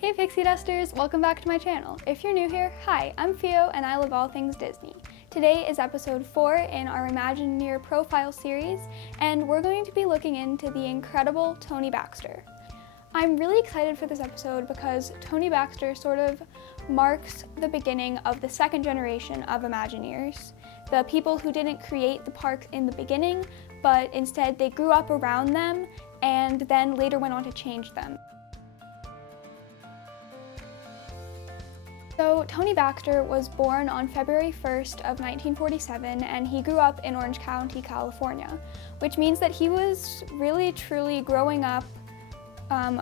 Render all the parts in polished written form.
Hey Pixie Dusters, welcome back to my channel. If you're new here, hi, I'm Fio and I love all things Disney. Today is episode 4 in our Imagineer profile series, and we're going to be looking into the incredible Tony Baxter. I'm really excited for this episode because Tony Baxter sort of marks the beginning of the second generation of Imagineers, the people who didn't create the parks in the beginning, but instead they grew up around them and then later went on to change them. So Tony Baxter was born on February 1st of 1947, and he grew up in Orange County, California, which means that he was really truly growing up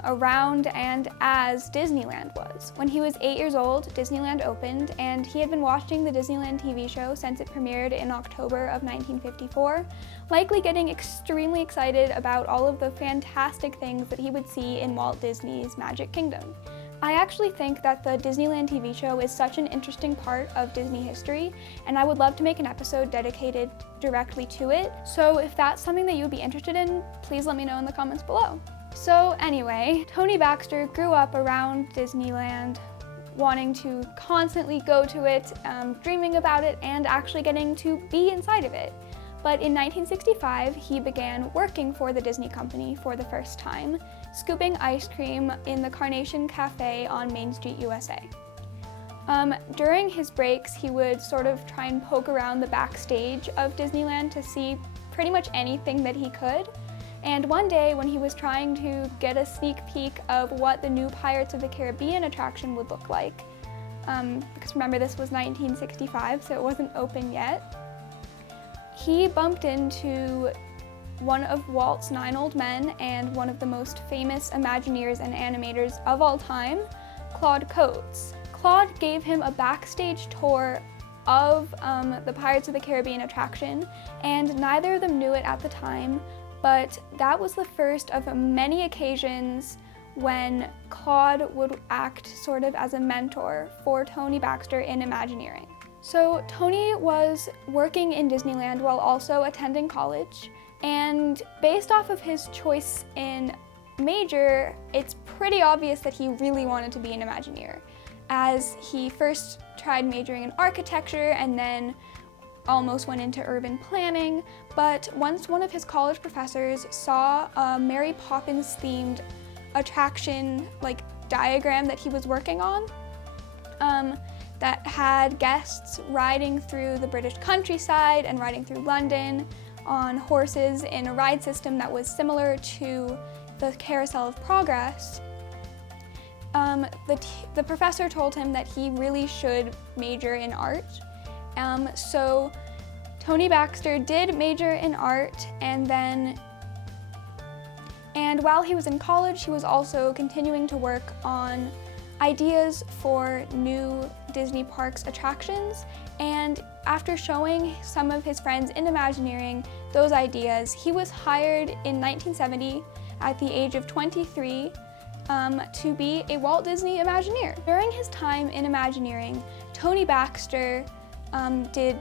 around and as Disneyland was. When he was 8 years old, Disneyland opened, and he had been watching the Disneyland TV show since it premiered in October of 1954, likely getting extremely excited about all of the fantastic things that he would see in Walt Disney's Magic Kingdom. I actually think that the Disneyland TV show is such an interesting part of Disney history, and I would love to make an episode dedicated directly to it. So if that's something that you would be interested in, please let me know in the comments below. So anyway, Tony Baxter grew up around Disneyland, wanting to constantly go to it, dreaming about it, and actually getting to be inside of it. But in 1965, he began working for the Disney Company for the first time, scooping ice cream in the Carnation Cafe on Main Street, USA. During his breaks, he would sort of try and poke around the backstage of Disneyland to see pretty much anything that he could. And one day, when he was trying to get a sneak peek of what the new Pirates of the Caribbean attraction would look like, because remember this was 1965, so it wasn't open yet, he bumped into one of Walt's 9 old men and one of the most famous Imagineers and animators of all time, Claude Coates. Claude gave him a backstage tour of the Pirates of the Caribbean attraction, and neither of them knew it at the time, but that was the first of many occasions when Claude would act sort of as a mentor for Tony Baxter in Imagineering. So Tony was working in Disneyland while also attending college, and based off of his choice in major, it's pretty obvious that he really wanted to be an Imagineer, as he first tried majoring in architecture and then almost went into urban planning. But once one of his college professors saw a Mary Poppins themed attraction diagram that he was working on, that had guests riding through the British countryside and riding through London on horses in a ride system that was similar to the Carousel of Progress, the professor told him that he really should major in art. So Tony Baxter did major in art, and while he was in college, he was also continuing to work on ideas for new Disney Parks attractions, and after showing some of his friends in Imagineering those ideas, he was hired in 1970 at the age of 23 to be a Walt Disney Imagineer. During his time in Imagineering, Tony Baxter did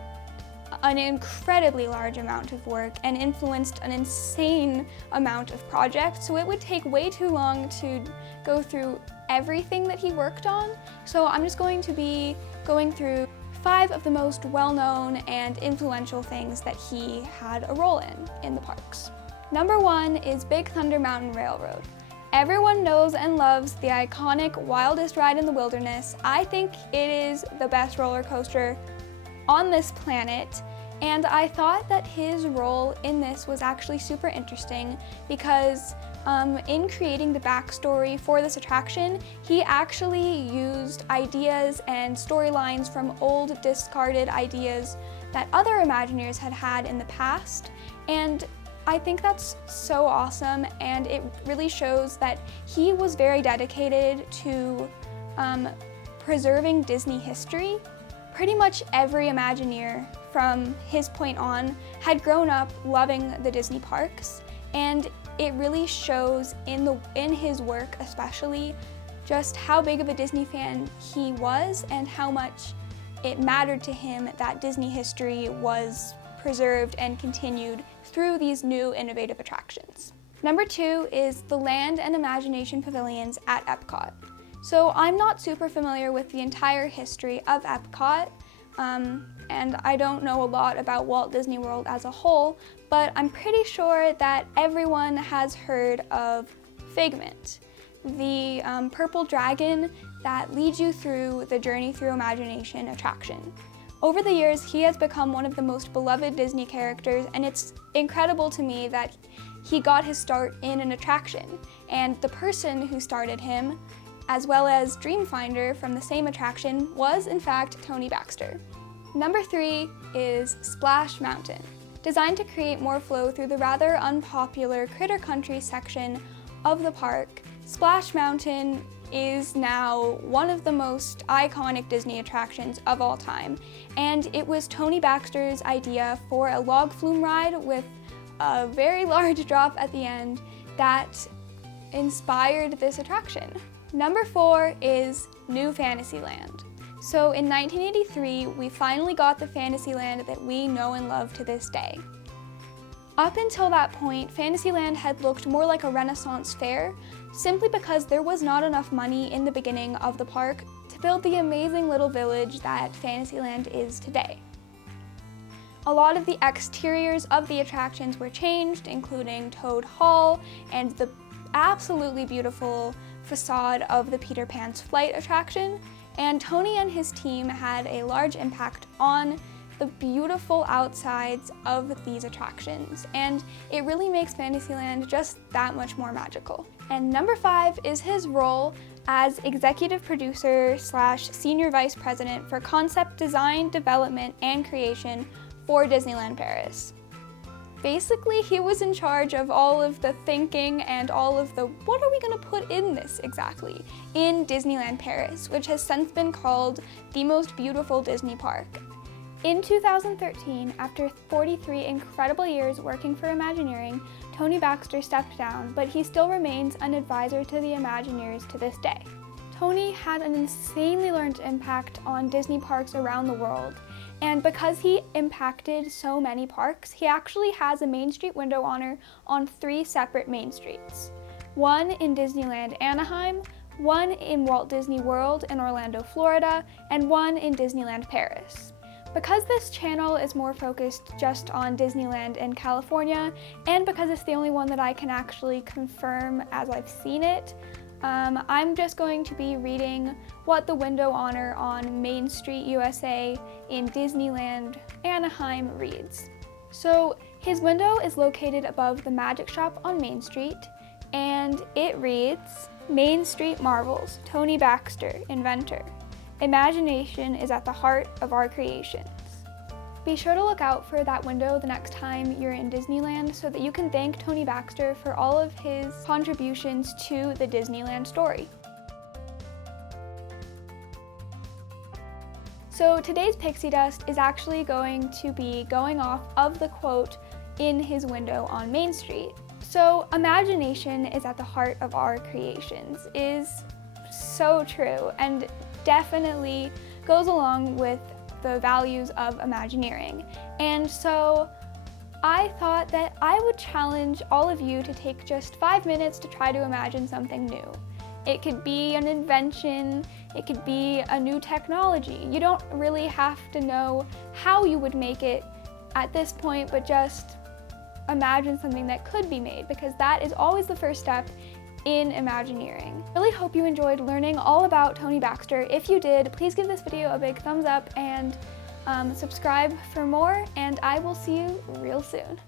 an incredibly large amount of work and influenced an insane amount of projects, so it would take way too long to go through everything that he worked on. So I'm just going to be going through 5 of the most well-known and influential things that he had a role in the parks. Number 1 is Big Thunder Mountain Railroad. Everyone knows and loves the iconic Wildest Ride in the Wilderness. I think it is the best roller coaster on this planet, and I thought that his role in this was actually super interesting because in creating the backstory for this attraction, he actually used ideas and storylines from old discarded ideas that other Imagineers had had in the past, and I think that's so awesome, and it really shows that he was very dedicated to preserving Disney history. Pretty much every Imagineer from his point on had grown up loving the Disney parks, and it really shows in his work especially just how big of a Disney fan he was and how much it mattered to him that Disney history was preserved and continued through these new innovative attractions. Number 2 is the Land and Imagination Pavilions at Epcot. So I'm not super familiar with the entire history of Epcot, and I don't know a lot about Walt Disney World as a whole, but I'm pretty sure that everyone has heard of Figment, the purple dragon that leads you through the Journey Through Imagination attraction. Over the years, he has become one of the most beloved Disney characters, and it's incredible to me that he got his start in an attraction, and the person who started him, as well as Dreamfinder from the same attraction, was in fact Tony Baxter. Number 3 is Splash Mountain. Designed to create more flow through the rather unpopular Critter Country section of the park, Splash Mountain is now one of the most iconic Disney attractions of all time, and it was Tony Baxter's idea for a log flume ride with a very large drop at the end that inspired this attraction. Number 4 is New Fantasyland. So in 1983, we finally got the Fantasyland that we know and love to this day. Up until that point, Fantasyland had looked more like a Renaissance fair, simply because there was not enough money in the beginning of the park to build the amazing little village that Fantasyland is today. A lot of the exteriors of the attractions were changed, including Toad Hall and the absolutely beautiful facade of the Peter Pan's Flight attraction, and Tony and his team had a large impact on the beautiful outsides of these attractions, and it really makes Fantasyland just that much more magical. And number 5 is his role as executive producer / senior vice president for concept design, development, and creation for Disneyland Paris. Basically, he was in charge of all of the thinking and all of the what are we going to put in this exactly in Disneyland Paris, which has since been called the most beautiful Disney park. In 2013, after 43 incredible years working for Imagineering, Tony Baxter stepped down, but he still remains an advisor to the Imagineers to this day. Tony had an insanely large impact on Disney parks around the world, and because he impacted so many parks, he actually has a Main Street window honor on 3 separate Main Streets. One in Disneyland Anaheim, one in Walt Disney World in Orlando, Florida, and one in Disneyland Paris. Because this channel is more focused just on Disneyland in California, and because it's the only one that I can actually confirm as I've seen it, I'm just going to be reading what the window honor on Main Street USA in Disneyland Anaheim reads. So his window is located above the Magic Shop on Main Street, and it reads, "Main Street Marvels, Tony Baxter, inventor. Imagination is at the heart of our creations." Be sure to look out for that window the next time you're in Disneyland so that you can thank Tony Baxter for all of his contributions to the Disneyland story. So today's Pixie Dust is actually going to be going off of the quote in his window on Main Street. So imagination is at the heart of our creations is so true and definitely goes along with the values of Imagineering. And so I thought that I would challenge all of you to take just 5 minutes to try to imagine something new. It could be an invention, it could be a new technology. You don't really have to know how you would make it at this point, but just imagine something that could be made, because that is always the first step in Imagineering. Really hope you enjoyed learning all about Tony Baxter. If you did, please give this video a big thumbs up and subscribe for more, and I will see you real soon.